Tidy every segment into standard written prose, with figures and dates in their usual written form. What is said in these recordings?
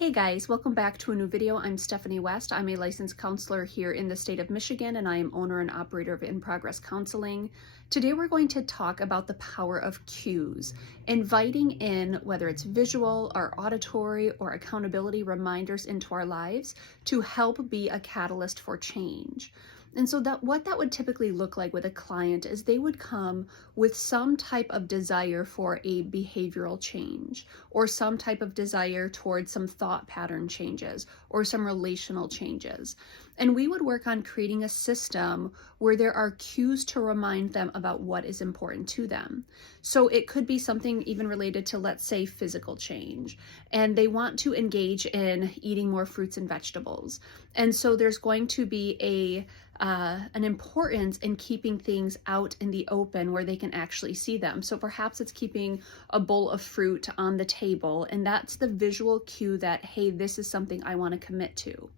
Hey guys, welcome back to a new video. I'm Stephanie West. I'm a licensed counselor here in the state of Michigan, and I am owner and operator of In Progress Counseling. Today we're going to talk about the power of cues, inviting in whether it's visual or auditory or accountability reminders into our lives to help be a catalyst for change. And so what that would typically look like with a client is they would come with some type of desire for a behavioral change, or some type of desire towards some thought pattern changes or some relational changes. And we would work on creating a system where there are cues to remind them about what is important to them. So it could be something even related to, let's say, physical change, and they want to engage in eating more fruits and vegetables. And so there's going to be an importance in keeping things out in the open where they can actually see them. So perhaps it's keeping a bowl of fruit on the table, and that's the visual cue that, hey, this is something I want to commit to.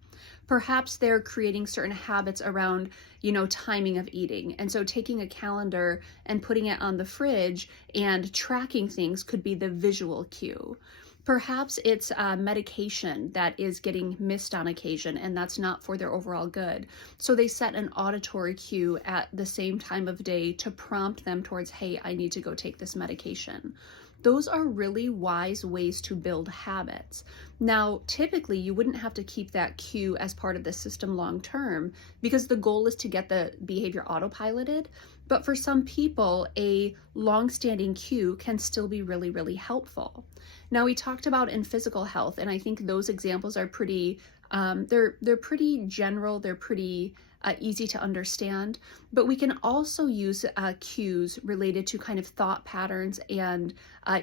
Perhaps they're creating certain habits around, timing of eating. And so taking a calendar and putting it on the fridge and tracking things could be the visual cue. Perhaps it's medication that is getting missed on occasion, and that's not for their overall good. So they set an auditory cue at the same time of day to prompt them towards, hey, I need to go take this medication. Those are really wise ways to build habits. Now, typically, you wouldn't have to keep that cue as part of the system long term because the goal is to get the behavior autopiloted. But for some people, a long-standing cue can still be really, really helpful. Now, we talked about in physical health, and I think those examples are pretty, they're pretty general, they're pretty easy to understand, but we can also use cues related to kind of thought patterns and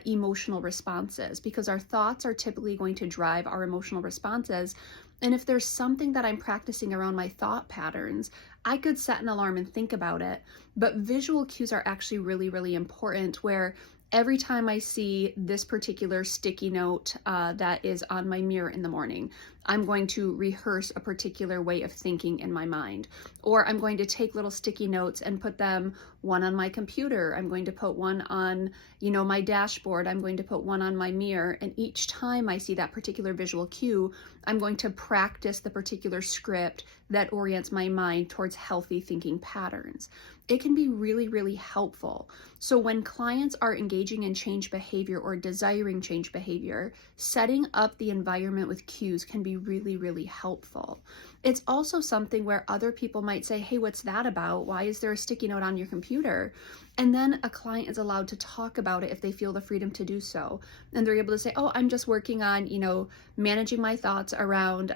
emotional responses, because our thoughts are typically going to drive our emotional responses. And if there's something that I'm practicing around my thought patterns, I could set an alarm and think about it, but visual cues are actually really, really important, where every time I see this particular sticky note that is on my mirror in the morning, I'm going to rehearse a particular way of thinking in my mind. Or I'm going to take little sticky notes and put them, one on my computer. I'm going to put one on, my dashboard. I'm going to put one on my mirror. And each time I see that particular visual cue, I'm going to practice the particular script that orients my mind towards healthy thinking patterns. It can be really, really helpful. So when clients are engaging in change behavior or desiring change behavior, setting up the environment with cues can be really, really helpful. It's also something where other people might say, hey, what's that about? Why is there a sticky note on your computer? And then a client is allowed to talk about it if they feel the freedom to do so. And they're able to say, oh, I'm just working on, managing my thoughts around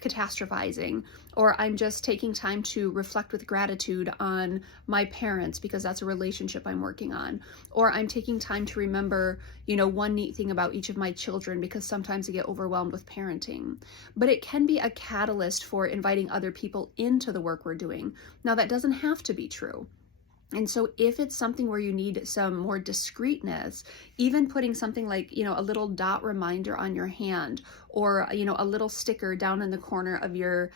catastrophizing, or I'm just taking time to reflect with gratitude on my parents because that's a relationship I'm working on, or I'm taking time to remember, one neat thing about each of my children because sometimes I get overwhelmed with parenting. But it can be a catalyst for inviting other people into the work we're doing. Now, that doesn't have to be true. And so if it's something where you need some more discreetness, even putting something like, a little dot reminder on your hand, or, a little sticker down in the corner of your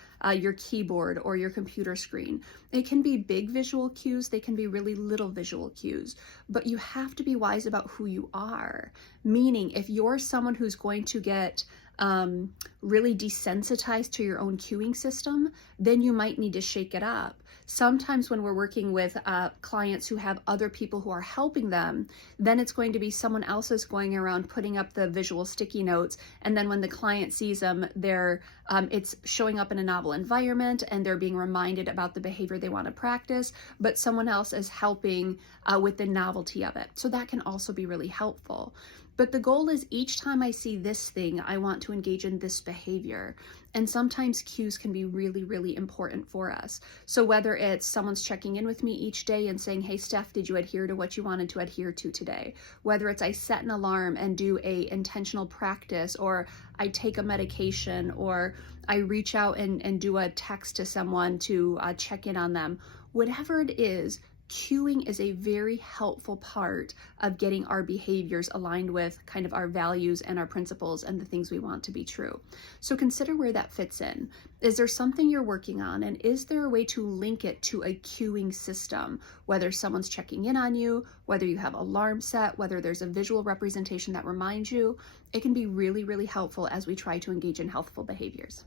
keyboard or your computer screen. It can be big visual cues. They can be really little visual cues, but you have to be wise about who you are. Meaning, if you're someone who's going to get really desensitized to your own cueing system, then you might need to shake it up. Sometimes when we're working with clients who have other people who are helping them, then it's going to be someone else is going around putting up the visual sticky notes, and then when the client sees them, it's showing up in a novel environment and they're being reminded about the behavior they want to practice, but someone else is helping with the novelty of it. So that can also be really helpful. But the goal is each time I see this thing, I want to engage in this behavior. And sometimes cues can be really, really important for us. So whether it's someone's checking in with me each day and saying, hey, Steph, did you adhere to what you wanted to adhere to today? Whether it's I set an alarm and do a intentional practice, or I take a medication, or I reach out and do a text to someone to check in on them. Whatever it is, Cuing is a very helpful part of getting our behaviors aligned with kind of our values and our principles and the things we want to be true. So consider where that fits in. Is there something you're working on, and is there a way to link it to a cueing system? Whether someone's checking in on you, whether you have alarms set, whether there's a visual representation that reminds you, it can be really, really helpful as we try to engage in healthful behaviors.